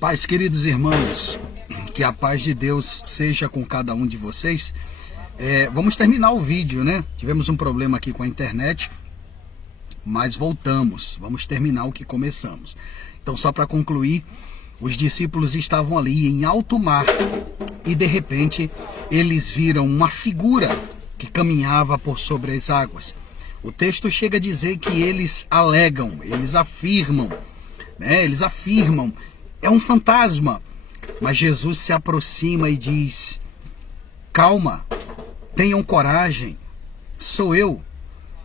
Paz, queridos irmãos, que a paz de Deus seja com cada um de vocês. Vamos terminar o vídeo, né? Tivemos um problema aqui com a internet, mas voltamos. Vamos terminar o que começamos. Então, só para concluir, os discípulos estavam ali em alto mar e de repente eles viram uma figura que caminhava por sobre as águas. O texto chega a dizer que eles alegam, eles afirmam, né? Eles afirmam, é um fantasma. Mas Jesus se aproxima e diz: calma, tenham coragem, sou eu,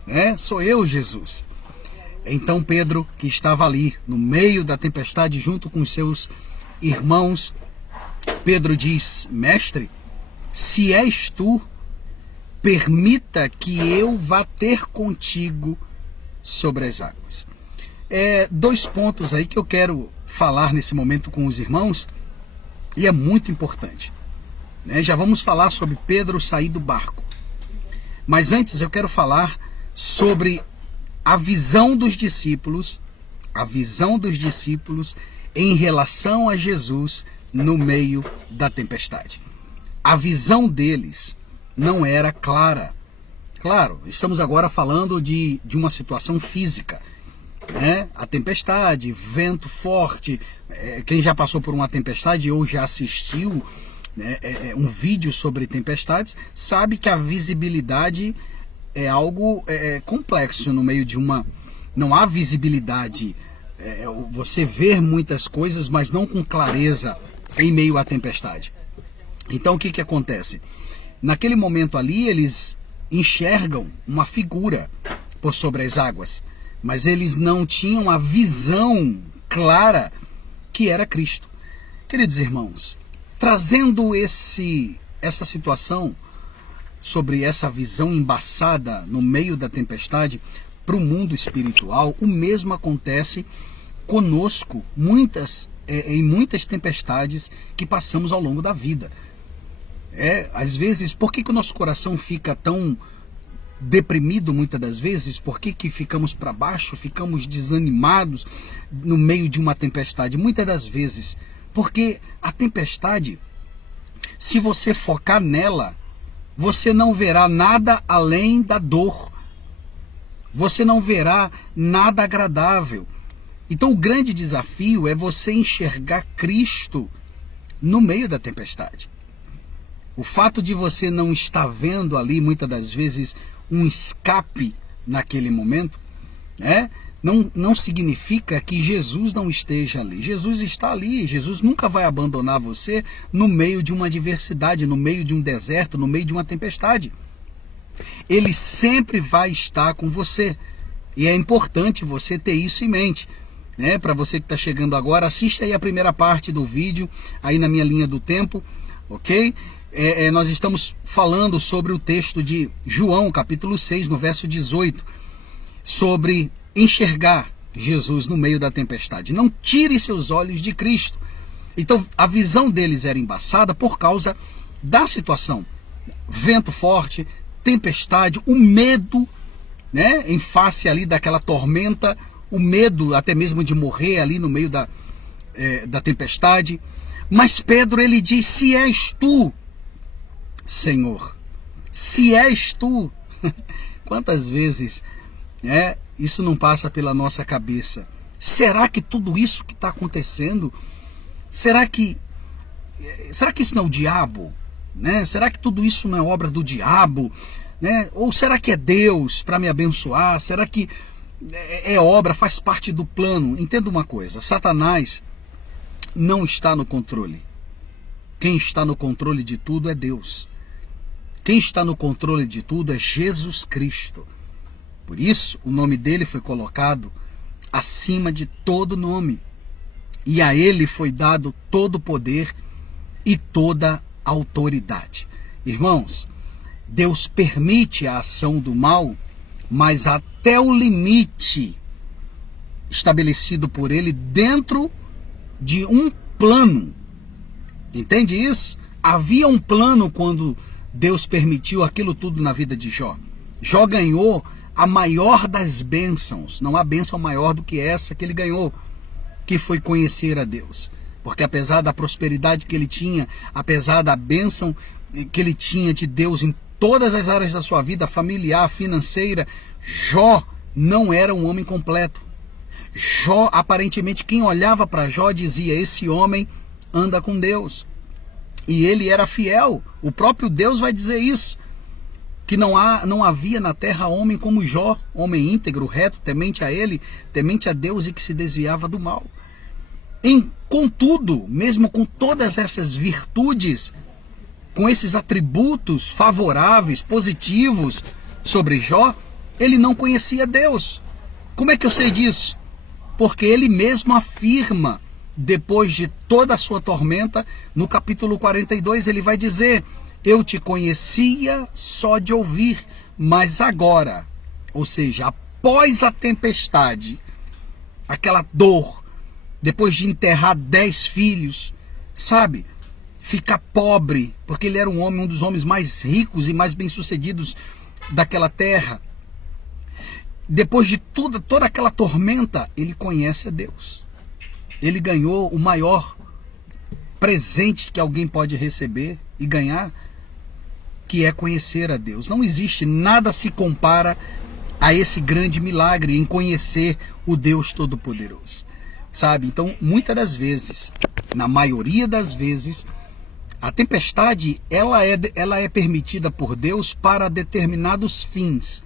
né? Sou eu, Jesus. Então Pedro, que estava ali no meio da tempestade junto com seus irmãos, Pedro diz: mestre, se és tu, permita que eu vá ter contigo sobre as águas. Dois pontos aí que eu quero falar nesse momento com os irmãos, e é muito importante, né? Já vamos falar sobre Pedro sair do barco, mas antes eu quero falar sobre a visão dos discípulos em relação a Jesus no meio da tempestade. A visão deles não era clara. Claro, estamos agora falando de uma situação física, né? A tempestade, vento forte. Quem já passou por uma tempestade ou já assistiu, né, um vídeo sobre tempestades, sabe que a visibilidade é algo complexo no meio de uma... Não há visibilidade, você vê muitas coisas, mas não com clareza em meio à tempestade. Então o que acontece? Naquele momento ali eles enxergam uma figura por sobre as águas, mas eles não tinham a visão clara que era Cristo. Queridos irmãos, trazendo essa situação sobre essa visão embaçada no meio da tempestade para o mundo espiritual, o mesmo acontece conosco em muitas tempestades que passamos ao longo da vida. Às vezes, por que o nosso coração fica tão deprimido muitas das vezes? Por que ficamos para baixo, ficamos desanimados no meio de uma tempestade? Muitas das vezes, porque a tempestade, se você focar nela, você não verá nada além da dor. Você não verá nada agradável. Então o grande desafio é você enxergar Cristo no meio da tempestade. O fato de você não estar vendo ali, muitas das vezes, um escape naquele momento, né? Não significa que Jesus não esteja ali. Jesus está ali. Jesus nunca vai abandonar você no meio de uma adversidade, no meio de um deserto, no meio de uma tempestade. Ele sempre vai estar com você. E é importante você ter isso em mente, né? Para você que está chegando agora, assista aí a primeira parte do vídeo, aí na minha linha do tempo, ok? Nós estamos falando sobre o texto de João, capítulo 6, no verso 18, sobre enxergar Jesus no meio da tempestade. Não tire seus olhos de Cristo. Então a visão deles era embaçada por causa da situação. Vento forte, tempestade, o medo, né, em face ali daquela tormenta, o medo até mesmo de morrer ali no meio da tempestade. Mas Pedro, ele diz: se és tu, Senhor, se és tu. Quantas vezes isso não passa pela nossa cabeça? Será que tudo isso que está acontecendo, será que isso não é o diabo? Né? Será que tudo isso não é obra do diabo? Né? Ou será que é Deus para me abençoar? Será que é obra, faz parte do plano? Entenda uma coisa: Satanás não está no controle. Quem está no controle de tudo é Deus. Quem está no controle de tudo é Jesus Cristo. Por isso, o nome dele foi colocado acima de todo nome. E a ele foi dado todo o poder e toda a autoridade. Irmãos, Deus permite a ação do mal, mas até o limite estabelecido por ele dentro de um plano. Entende isso? Havia um plano quando Deus permitiu aquilo tudo na vida de Jó. Jó ganhou a maior das bênçãos. Não há bênção maior do que essa que ele ganhou, que foi conhecer a Deus. porque apesar da prosperidade que ele tinha, apesar da bênção que ele tinha de Deus em todas as áreas da sua vida, familiar, financeira, Jó não era um homem completo. Jó, aparentemente, quem olhava para Jó dizia: esse homem anda com Deus. E ele era fiel. O próprio Deus vai dizer isso, que não havia na terra homem como Jó, homem íntegro, reto, temente a ele, temente a Deus e que se desviava do mal. Contudo, mesmo com todas essas virtudes, com esses atributos favoráveis, positivos sobre Jó, ele não conhecia Deus. Como é que eu sei disso? Porque ele mesmo afirma, depois de toda a sua tormenta, no capítulo 42, ele vai dizer: eu te conhecia só de ouvir, mas agora, ou seja, após a tempestade, aquela dor, depois de enterrar 10 filhos, sabe, ficar pobre, porque ele era um dos homens mais ricos e mais bem-sucedidos daquela terra. Depois de toda aquela tormenta, ele conhece a Deus. Ele ganhou o maior presente que alguém pode receber e ganhar, que é conhecer a Deus. Não existe nada se compara a esse grande milagre em conhecer o Deus Todo-Poderoso, sabe? Então, muitas das vezes, na maioria das vezes, a tempestade ela é permitida por Deus para determinados fins.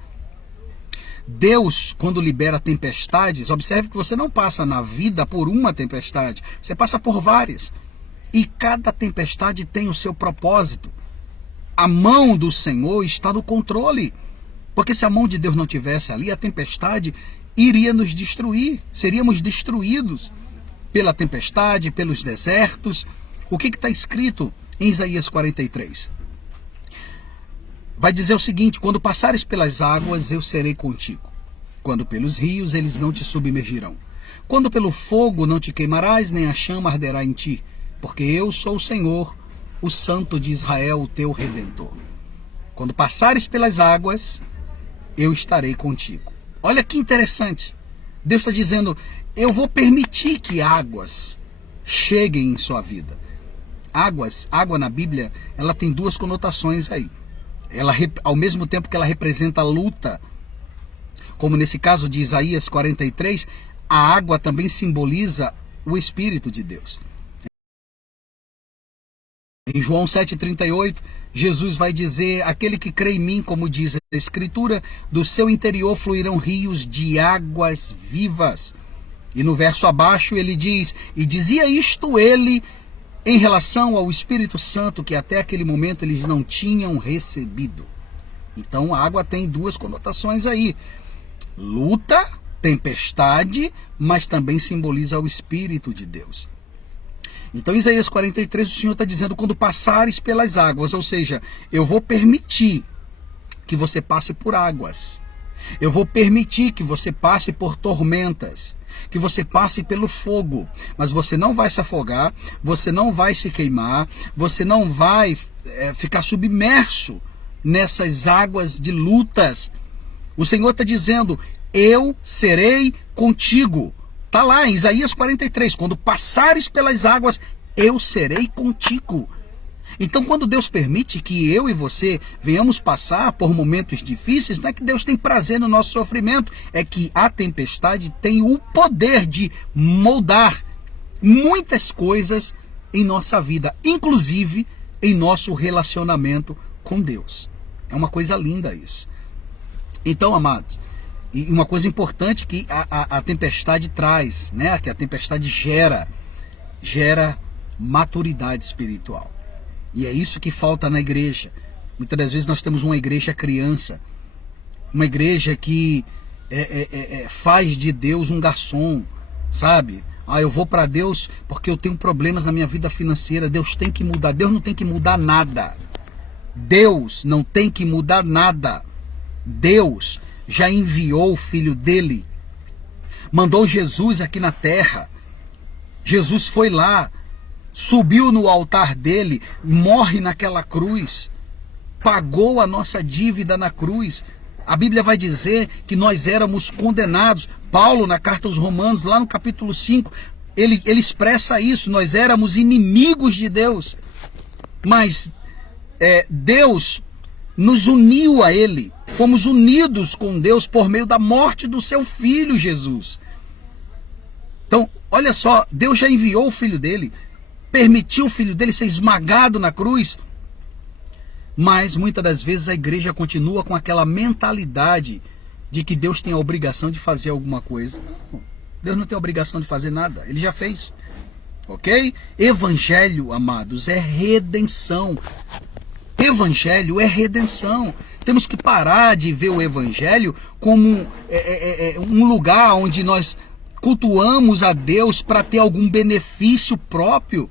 Deus, quando libera tempestades, observe que você não passa na vida por uma tempestade, você passa por várias. E cada tempestade tem o seu propósito. A mão do Senhor está no controle. Porque se a mão de Deus não tivesse ali, a tempestade iria nos destruir. Seríamos destruídos pela tempestade, pelos desertos. O que está escrito em Isaías 43? Vai dizer o seguinte: quando passares pelas águas, eu serei contigo. Quando pelos rios, eles não te submergirão. Quando pelo fogo não te queimarás, nem a chama arderá em ti. Porque eu sou o Senhor, o Santo de Israel, o teu Redentor. Quando passares pelas águas, eu estarei contigo. Olha que interessante. Deus está dizendo: eu vou permitir que águas cheguem em sua vida. Água na Bíblia, ela tem duas conotações aí. Ela, ao mesmo tempo que ela representa a luta, como nesse caso de Isaías 43, a água também simboliza o Espírito de Deus. Em João 7,38, Jesus vai dizer: aquele que crê em mim, como diz a Escritura, do seu interior fluirão rios de águas vivas. E no verso abaixo ele diz: e dizia isto ele em relação ao Espírito Santo, que até aquele momento eles não tinham recebido. Então a água tem duas conotações aí: luta, tempestade, mas também simboliza o Espírito de Deus. Então, Isaías 43, o Senhor está dizendo: quando passares pelas águas, ou seja, eu vou permitir que você passe por águas. Eu vou permitir que você passe por tormentas, que você passe pelo fogo, mas você não vai se afogar, você não vai se queimar, você não vai ficar submerso nessas águas de lutas. O Senhor está dizendo: eu serei contigo. Está lá em Isaías 43, quando passares pelas águas, eu serei contigo. Então, quando Deus permite que eu e você venhamos passar por momentos difíceis, não é que Deus tem prazer no nosso sofrimento, é que a tempestade tem o poder de moldar muitas coisas em nossa vida, inclusive em nosso relacionamento com Deus. É uma coisa linda isso. Então, amados, e uma coisa importante que a tempestade traz, né? Que a tempestade gera maturidade espiritual. E é isso que falta na igreja. Muitas das vezes nós temos uma igreja criança, uma igreja que faz de Deus um garçom, sabe? Eu vou para Deus porque eu tenho problemas na minha vida financeira, Deus tem que mudar. Deus não tem que mudar nada. Deus não tem que mudar nada. Deus já enviou o Filho dele, mandou Jesus aqui na terra. Jesus foi lá, subiu no altar dele, morre naquela cruz, pagou a nossa dívida na cruz. A Bíblia vai dizer que nós éramos condenados. Paulo, na carta aos Romanos, lá no capítulo 5, ele expressa isso, nós éramos inimigos de Deus, mas Deus nos uniu a ele, fomos unidos com Deus por meio da morte do seu Filho Jesus. Então, olha só, Deus já enviou o Filho dele, permitiu o Filho dele ser esmagado na cruz, mas muitas das vezes a igreja continua com aquela mentalidade de que Deus tem a obrigação de fazer alguma coisa. Não, Deus não tem a obrigação de fazer nada, ele já fez. Ok? Evangelho, amados, é redenção. Evangelho é redenção. Temos que parar de ver o Evangelho como um lugar onde nós cultuamos a Deus para ter algum benefício próprio.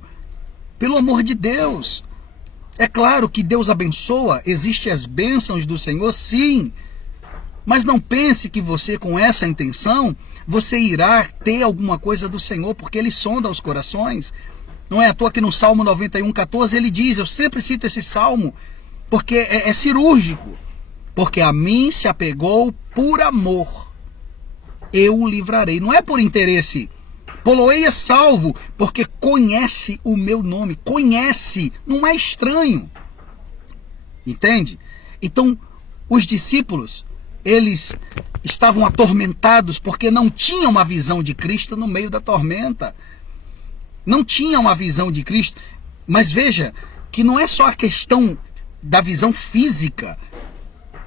Pelo amor de Deus. É claro que Deus abençoa, existem as bênçãos do Senhor, sim. Mas não pense que você, com essa intenção, você irá ter alguma coisa do Senhor, porque Ele sonda os corações. Não é à toa que no Salmo 91:14 ele diz, eu sempre cito esse Salmo, porque é cirúrgico. Porque a mim se apegou por amor, eu o livrarei. Não é por interesse. Poloei é salvo, porque conhece o meu nome. Conhece, não é estranho. Entende? Então, os discípulos, eles estavam atormentados porque não tinham uma visão de Cristo no meio da tormenta. Não tinham uma visão de Cristo. Mas veja, que não é só a questão da visão física,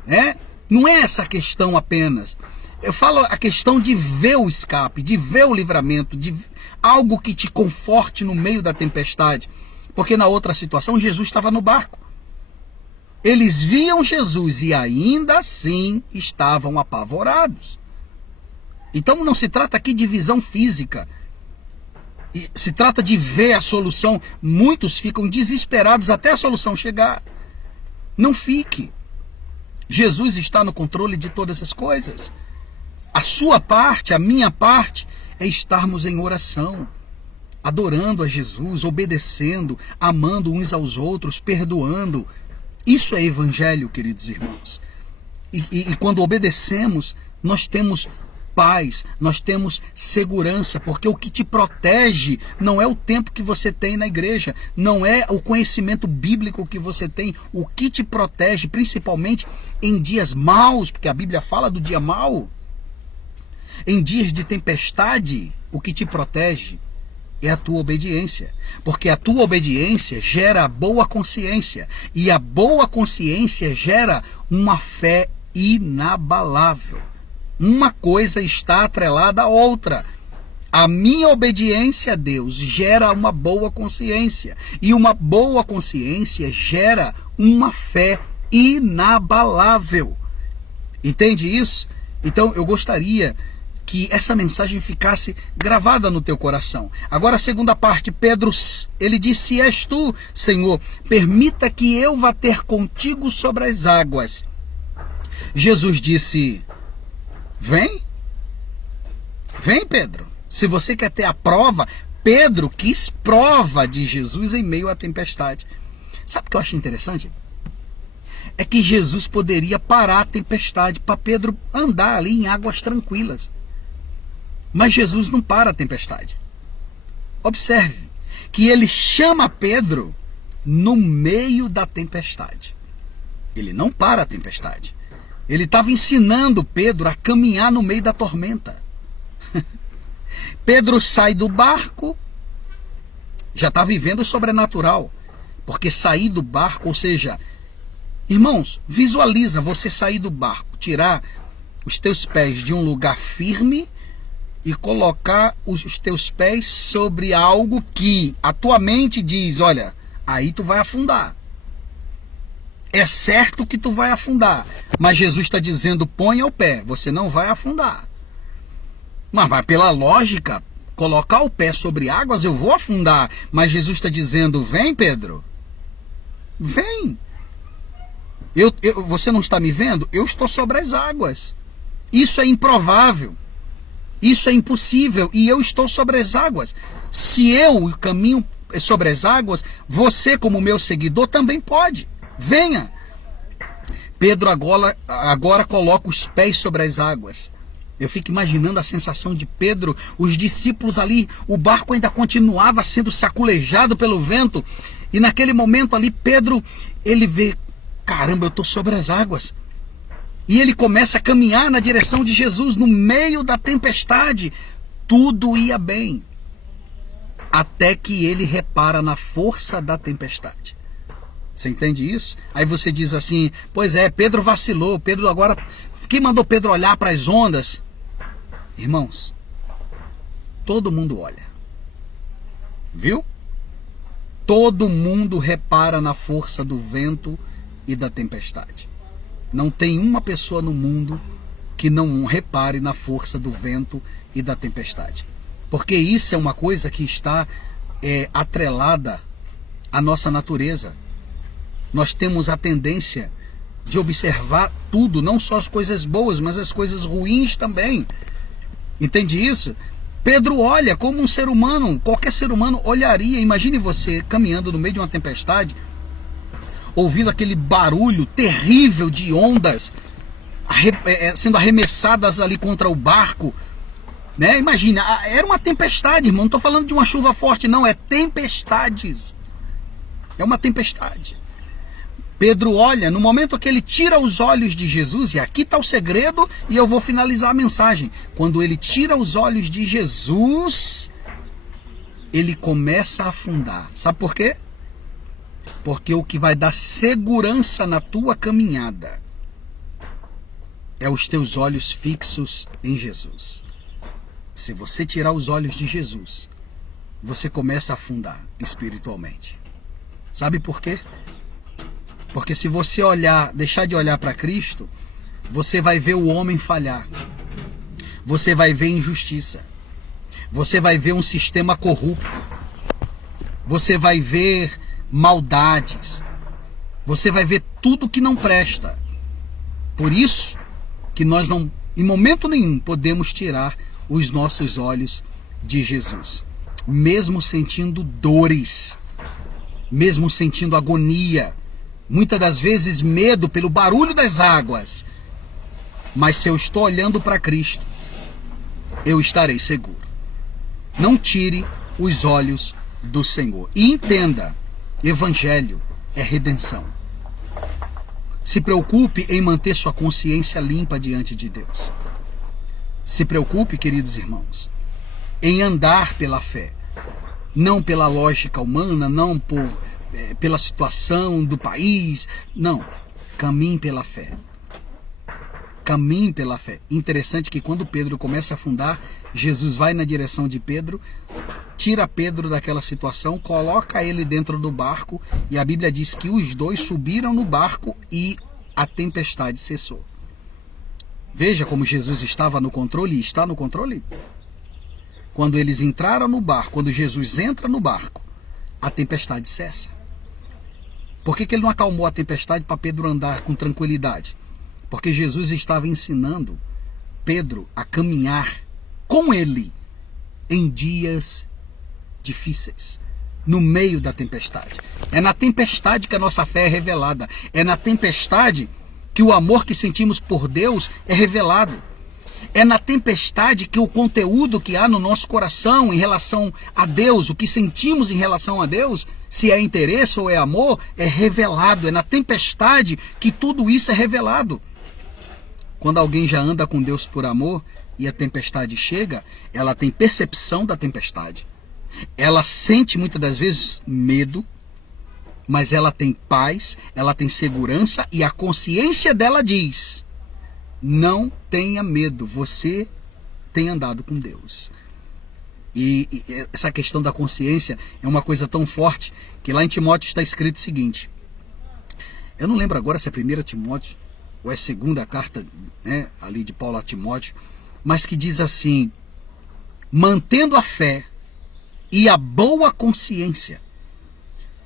né? Não é essa questão apenas. Eu falo a questão de ver o escape, de ver o livramento, de algo que te conforte no meio da tempestade. Porque na outra situação, Jesus estava no barco. Eles viam Jesus e ainda assim estavam apavorados. Então não se trata aqui de visão física. Se trata de ver a solução. Muitos ficam desesperados até a solução chegar. Não fique. Jesus está no controle de todas as coisas. A sua parte, a minha parte, é estarmos em oração, adorando a Jesus, obedecendo, amando uns aos outros, perdoando. Isso é evangelho, queridos irmãos. E quando obedecemos, nós temos paz, nós temos segurança, porque o que te protege não é o tempo que você tem na igreja, não é o conhecimento bíblico que você tem. O que te protege, principalmente em dias maus, porque a Bíblia fala do dia mau, em dias de tempestade, o que te protege é a tua obediência, porque a tua obediência gera boa consciência, e a boa consciência gera uma fé inabalável. Uma coisa está atrelada à outra. A minha obediência a Deus gera uma boa consciência, e uma boa consciência gera uma fé inabalável. Entende isso? Então eu gostaria que essa mensagem ficasse gravada no teu coração. Agora a segunda parte, Pedro, ele disse, se és tu, Senhor, permita que eu vá ter contigo sobre as águas. Jesus disse, vem, Pedro. Se você quer ter a prova, Pedro quis prova de Jesus em meio à tempestade. Sabe o que eu acho interessante? É que Jesus poderia parar a tempestade para Pedro andar ali em águas tranquilas. Mas Jesus não para a tempestade. Observe que ele chama Pedro no meio da tempestade. Ele não para a tempestade. Ele estava ensinando Pedro a caminhar no meio da tormenta. Pedro sai do barco, já está vivendo o sobrenatural. Porque sair do barco, ou seja, irmãos, visualiza você sair do barco, tirar os teus pés de um lugar firme e colocar os teus pés sobre algo que a tua mente diz, olha, aí tu vai afundar. É certo que tu vai afundar, mas Jesus está dizendo, ponha o pé, você não vai afundar. Mas vai pela lógica, colocar o pé sobre águas, eu vou afundar. Mas Jesus está dizendo, vem Pedro, vem. Você não está me vendo? Eu estou sobre as águas. Isso é improvável. Isso é impossível, e eu estou sobre as águas. Se eu caminho sobre as águas, você, como meu seguidor, também pode. Venha. Pedro agora coloca os pés sobre as águas. Eu fico imaginando a sensação de Pedro, os discípulos ali, o barco ainda continuava sendo saculejado pelo vento, e naquele momento ali Pedro, ele vê, caramba, eu estou sobre as águas. E ele começa a caminhar na direção de Jesus no meio da tempestade. Tudo ia bem, até que ele repara na força da tempestade. Você entende isso? Aí você diz assim, pois é, Pedro vacilou, Pedro agora, quem mandou Pedro olhar para as ondas? Irmãos, todo mundo olha, viu? Todo mundo repara na força do vento e da tempestade. Não tem uma pessoa no mundo que não repare na força do vento e da tempestade. Porque isso é uma coisa que está atrelada à nossa natureza. Nós temos a tendência de observar tudo, não só as coisas boas, mas as coisas ruins também. Entende isso? Pedro olha como um ser humano, qualquer ser humano olharia. Imagine você caminhando no meio de uma tempestade, ouvindo aquele barulho terrível de ondas sendo arremessadas ali contra o barco, né? Imagina, era uma tempestade, irmão. Não estou falando de uma chuva forte, não, é tempestades. É uma tempestade. Pedro olha, no momento que ele tira os olhos de Jesus, e aqui está o segredo, e eu vou finalizar a mensagem. Quando ele tira os olhos de Jesus, ele começa a afundar. Sabe por quê? Porque o que vai dar segurança na tua caminhada é os teus olhos fixos em Jesus. Se você tirar os olhos de Jesus, você começa a afundar espiritualmente. Sabe por quê? Porque se você deixar de olhar para Cristo, você vai ver o homem falhar. Você vai ver injustiça. Você vai ver um sistema corrupto. Você vai ver maldades. Você vai ver tudo que não presta. Por isso que nós não, em momento nenhum, podemos tirar os nossos olhos de Jesus. Mesmo sentindo dores, mesmo sentindo agonia, muitas das vezes medo pelo barulho das águas. Mas se eu estou olhando para Cristo, eu estarei seguro. Não tire os olhos do Senhor. E entenda, Evangelho é redenção. Se preocupe em manter sua consciência limpa diante de Deus. Se preocupe, queridos irmãos, em andar pela fé. Não pela lógica humana, não pela situação do país. Não, caminhe pela fé. Caminhe pela fé. Interessante que quando Pedro começa a afundar, Jesus vai na direção de Pedro, tira Pedro daquela situação, coloca ele dentro do barco, e a Bíblia diz que os dois subiram no barco e a tempestade cessou. Veja como Jesus estava no controle e está no controle. Quando eles entraram no barco, quando Jesus entra no barco, a tempestade cessa. Por que ele não acalmou a tempestade para Pedro andar com tranquilidade? Porque Jesus estava ensinando Pedro a caminhar com ele em dias difíceis, no meio da tempestade. É na tempestade que a nossa fé é revelada. É na tempestade que o amor que sentimos por Deus é revelado. É na tempestade que o conteúdo que há no nosso coração em relação a Deus, o que sentimos em relação a Deus, se é interesse ou é amor, é revelado. É na tempestade que tudo isso é revelado. Quando alguém já anda com Deus por amor e a tempestade chega, ela tem percepção da tempestade. Ela sente muitas das vezes medo, mas ela tem paz, ela tem segurança, e a consciência dela diz: não tenha medo, você tem andado com Deus. E essa questão da consciência é uma coisa tão forte que lá em Timóteo está escrito o seguinte. Eu não lembro agora se é 1 Timóteo ou é 2ª carta, né, ali de Paulo a Timóteo, mas que diz assim: mantendo a fé e a boa consciência,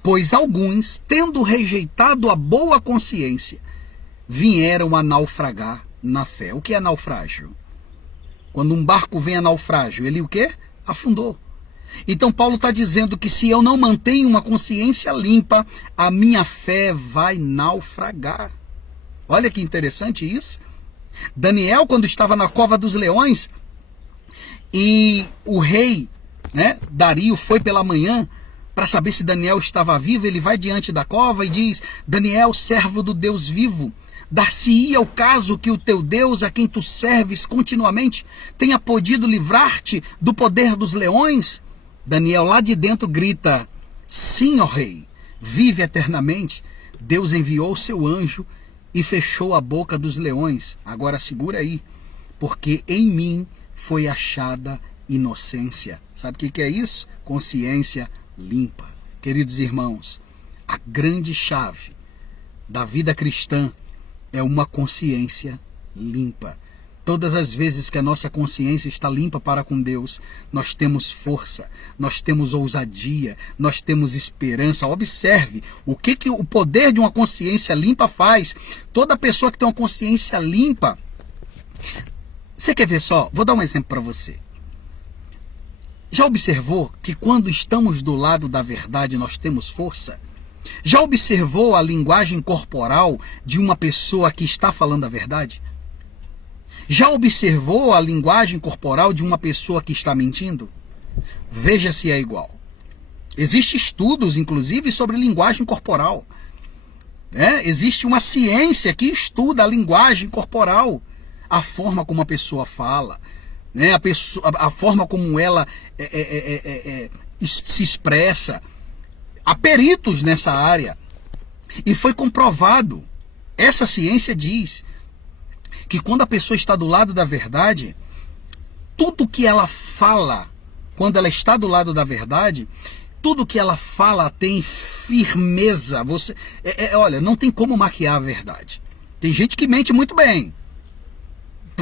pois alguns, tendo rejeitado a boa consciência, vieram a naufragar na fé. O que é naufrágio? Quando um barco vem a naufrágio, ele o quê? Afundou. Então Paulo está dizendo que se eu não mantenho uma consciência limpa, a minha fé vai naufragar. Olha que interessante isso. Daniel, quando estava na cova dos leões, e o rei, né, Dario, foi pela manhã para saber se Daniel estava vivo, ele vai diante da cova e diz: Daniel, servo do Deus vivo, dar-se-ia o caso que o teu Deus, a quem tu serves continuamente, tenha podido livrar-te do poder dos leões? Daniel lá de dentro grita: sim, ó rei, vive eternamente. Deus enviou o seu anjo e fechou a boca dos leões. Agora segura aí, porque em mim foi achada inocência. Sabe o que é isso? Consciência limpa. Queridos irmãos, a grande chave da vida cristã é uma consciência limpa. Todas as vezes que a nossa consciência está limpa para com Deus, nós temos força, nós temos ousadia, nós temos esperança. Observe o que o poder de uma consciência limpa faz. Toda pessoa que tem uma consciência limpa... Você quer ver só? Vou dar um exemplo para você. Já observou que quando estamos do lado da verdade nós temos força? Já observou a linguagem corporal de uma pessoa que está falando a verdade? Já observou a linguagem corporal de uma pessoa que está mentindo? Veja se é igual. Existem estudos, inclusive, sobre linguagem corporal. Existe uma ciência que estuda a linguagem corporal, a forma como a pessoa fala, a forma como ela se expressa. Há peritos nessa área. E foi comprovado. Essa ciência diz que quando a pessoa está do lado da verdade, tudo que ela fala, quando ela está do lado da verdade, tudo que ela fala tem firmeza. Olha, não tem como maquiar a verdade. Tem gente que mente muito bem.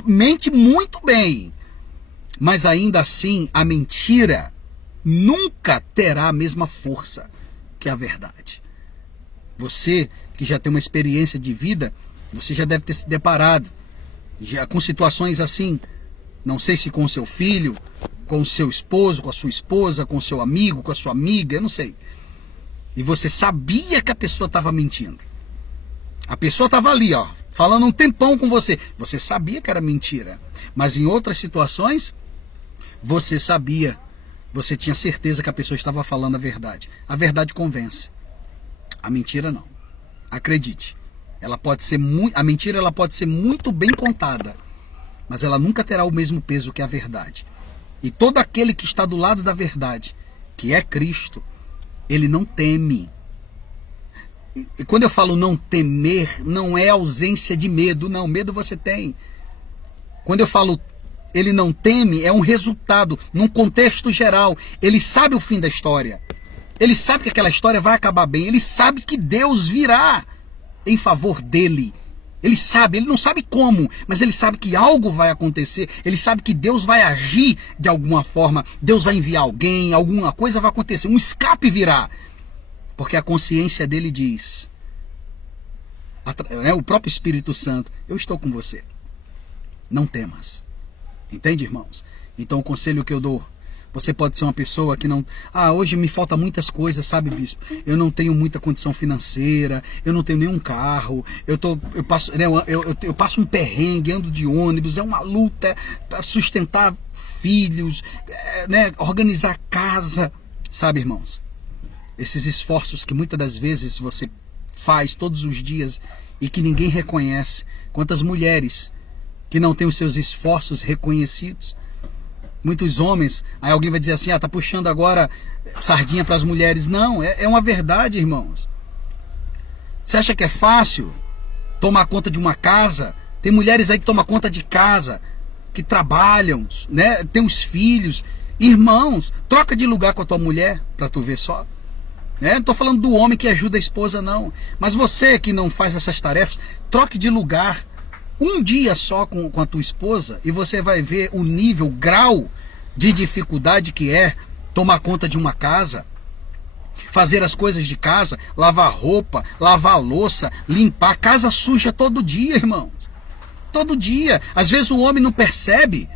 Mente muito bem. Mas ainda assim, a mentira nunca terá a mesma força que a verdade. Você que já tem uma experiência de vida, você já deve ter se deparado já com situações assim, não sei se com o seu filho, com o seu esposo, com a sua esposa, com o seu amigo, com a sua amiga, eu não sei. E você sabia que a pessoa estava mentindo. A pessoa estava ali, ó, falando um tempão com você. Você sabia que era mentira. Mas em outras situações, você sabia, você tinha certeza que a pessoa estava falando a verdade. A verdade convence. A mentira não. Acredite. A mentira ela pode ser muito bem contada, mas ela nunca terá o mesmo peso que a verdade. E todo aquele que está do lado da verdade, que é Cristo, ele não teme. E quando eu falo não temer, não é ausência de medo, não, medo você tem. Quando eu falo ele não teme, é um resultado, num contexto geral. Ele sabe o fim da história. Ele sabe que aquela história vai acabar bem. Ele sabe que Deus virá em favor dele. Ele sabe, ele não sabe como, mas ele sabe que algo vai acontecer. Ele sabe que Deus vai agir de alguma forma. Deus vai enviar alguém, alguma coisa vai acontecer. Um escape virá. Porque a consciência dele diz, o próprio Espírito Santo, eu estou com você. Não temas. Entende, irmãos? Então o conselho que eu dou, você pode ser uma pessoa que não... hoje me falta muitas coisas, sabe, bispo? Eu não tenho muita condição financeira, eu não tenho nenhum carro, eu passo um perrengue, ando de ônibus, é uma luta para sustentar filhos, organizar casa. Sabe, irmãos? Esses esforços que muitas das vezes você faz todos os dias e que ninguém reconhece. Quantas mulheres que não têm os seus esforços reconhecidos. Muitos homens, aí alguém vai dizer assim, tá puxando agora sardinha para as mulheres. Não, é uma verdade, irmãos. Você acha que é fácil tomar conta de uma casa? Tem mulheres aí que tomam conta de casa, que trabalham, tem os filhos. Irmãos, troca de lugar com a tua mulher, para tu ver só. Não estou falando do homem que ajuda a esposa, não. Mas você que não faz essas tarefas, troque de lugar. Um dia só com a tua esposa e você vai ver o nível, o grau de dificuldade que é tomar conta de uma casa, fazer as coisas de casa, lavar roupa, lavar louça, limpar, casa suja todo dia, irmãos. Todo dia. Às vezes o homem não percebe.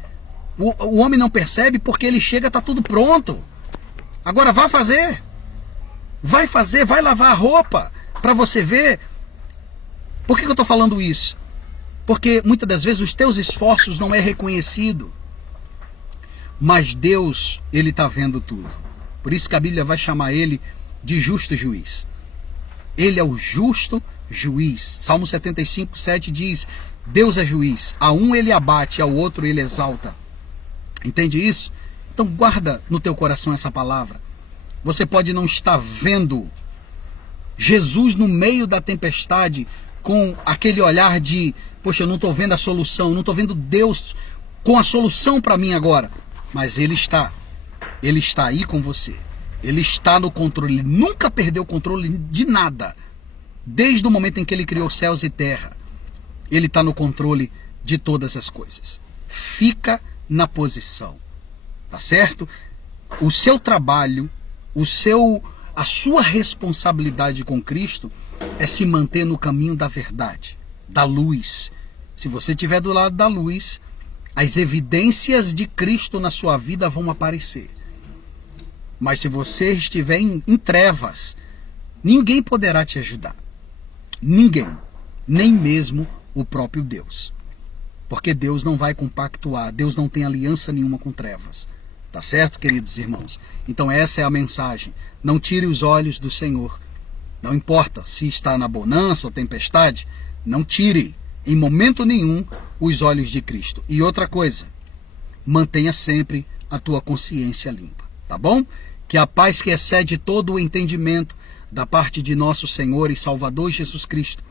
O homem não percebe porque ele chega, tá tudo pronto. Agora vai fazer. Vai lavar a roupa para você ver. Por que eu estou falando isso? Porque muitas das vezes os teus esforços não é reconhecido. Mas Deus, Ele está vendo tudo. Por isso que a Bíblia vai chamar Ele de justo juiz. Ele é o justo juiz. Salmo 75, 7 diz: Deus é juiz. A um Ele abate, ao outro Ele exalta. Entende isso? Então guarda no teu coração essa palavra. Você pode não estar vendo Jesus no meio da tempestade com aquele olhar de: poxa, eu não estou vendo a solução, não estou vendo Deus com a solução para mim agora. Mas Ele está aí com você. Ele está no controle. Ele nunca perdeu o controle de nada. Desde o momento em que Ele criou céus e terra, Ele está no controle de todas as coisas. Fica na posição, tá certo? O seu trabalho, a sua responsabilidade com Cristo é se manter no caminho da verdade, da luz. Se você estiver do lado da luz, as evidências de Cristo na sua vida vão aparecer. Mas se você estiver em trevas, ninguém poderá te ajudar. Ninguém. Nem mesmo o próprio Deus. Porque Deus não vai compactuar. Deus não tem aliança nenhuma com trevas. Tá certo, queridos irmãos? Então essa é a mensagem. Não tire os olhos do Senhor. Não importa se está na bonança ou tempestade. Não tire em momento nenhum os olhos de Cristo. E outra coisa, mantenha sempre a tua consciência limpa, tá bom? Que a paz que excede todo o entendimento da parte de nosso Senhor e Salvador Jesus Cristo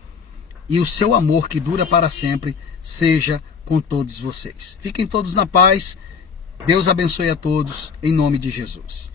e o seu amor que dura para sempre seja com todos vocês. Fiquem todos na paz. Deus abençoe a todos em nome de Jesus.